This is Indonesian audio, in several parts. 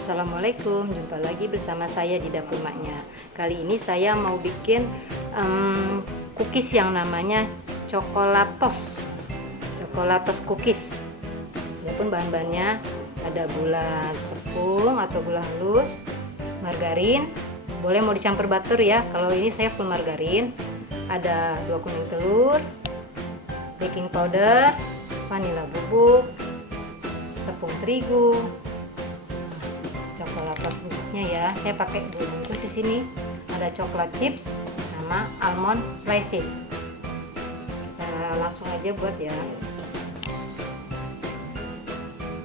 Assalamualaikum, jumpa lagi bersama saya di Dapur Maknya. Kali ini saya mau bikin cookies yang namanya coklatos cookies. Adapun bahan-bahannya ada gula tepung atau gula halus, margarin, boleh mau dicampur butter ya. Kalau ini saya full margarin. Ada 2 kuning telur, baking powder, vanila bubuk, tepung terigu, coklatos bubuknya ya. Saya pakai 2 bungkus di sini. Ada coklat chips sama almond slices. Kita langsung aja buat ya.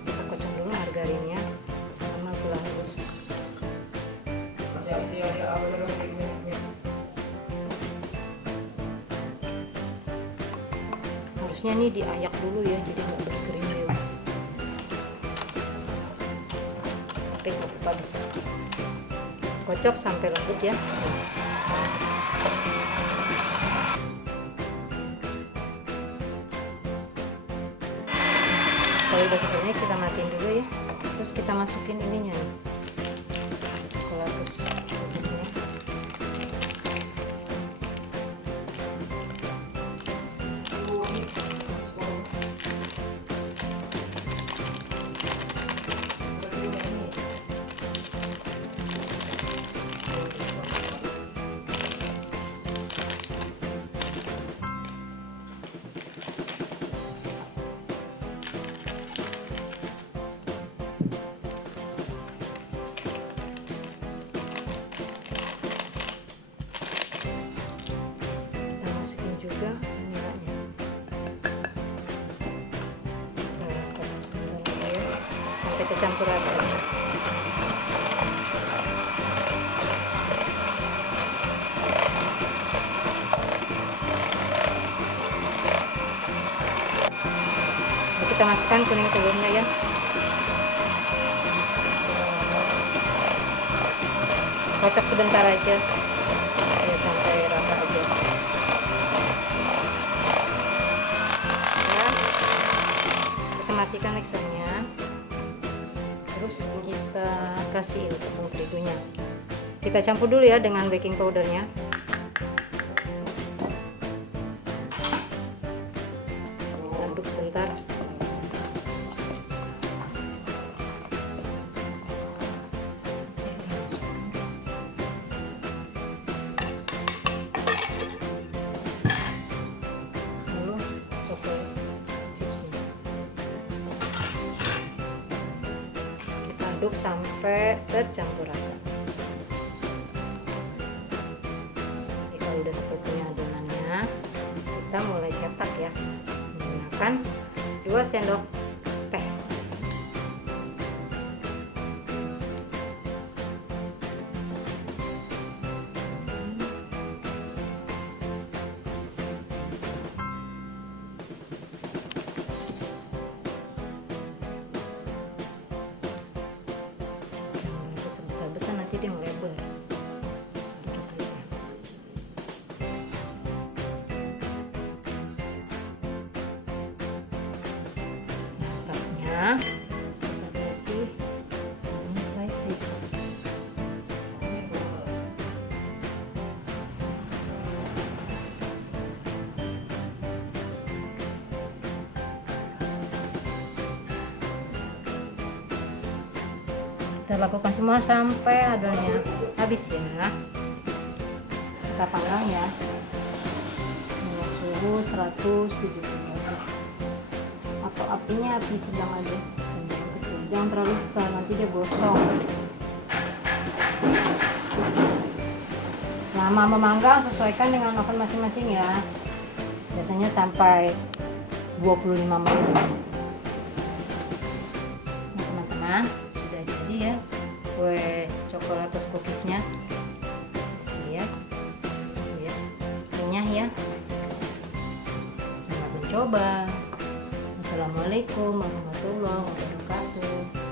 Kita kocok dulu margarinnya sama gula halus. Harusnya ini diayak dulu ya, jadi nggak berkering dulu. Tapi nggak apa-apa, bisa kocok sampai lembut ya. Bismillah. Kalau udah seperti ini kita matiin dulu ya. Terus kita masukin ininya nih, coklatos bubuknya. Juga vanilanya. Kita kocok sebentar ya, sampai tercampur rata. Kita masukkan kuning telurnya ya. Kocok sebentar aja ya, sampai rata aja. Matikan mixernya, terus kita kasih tepung terigunya. Kita campur dulu ya dengan baking powdernya. Kita aduk sebentar. Lalu coklat chipsnya aduk sampai tercampur rata. Jadi kalau udah seperti ini adonannya, kita mulai cetak ya menggunakan 2 sendok teh. Besar-besar nanti dia melebar sedikit aja. Nah, atasnya kita kasih almond slices. Kita lakukan semua sampai adonannya habis ya. Kita panggang ya dengan suhu 170 derajat atau apinya api sedang aja, jangan terlalu besar nanti dia gosong. Lama memanggang sesuaikan dengan oven masing-masing ya, biasanya sampai 25 menit. Nah, teman-teman, ya kue coklatos cookiesnya lihat ya, renyah ya. Selamat mencoba. Assalamualaikum warahmatullahi wabarakatuh.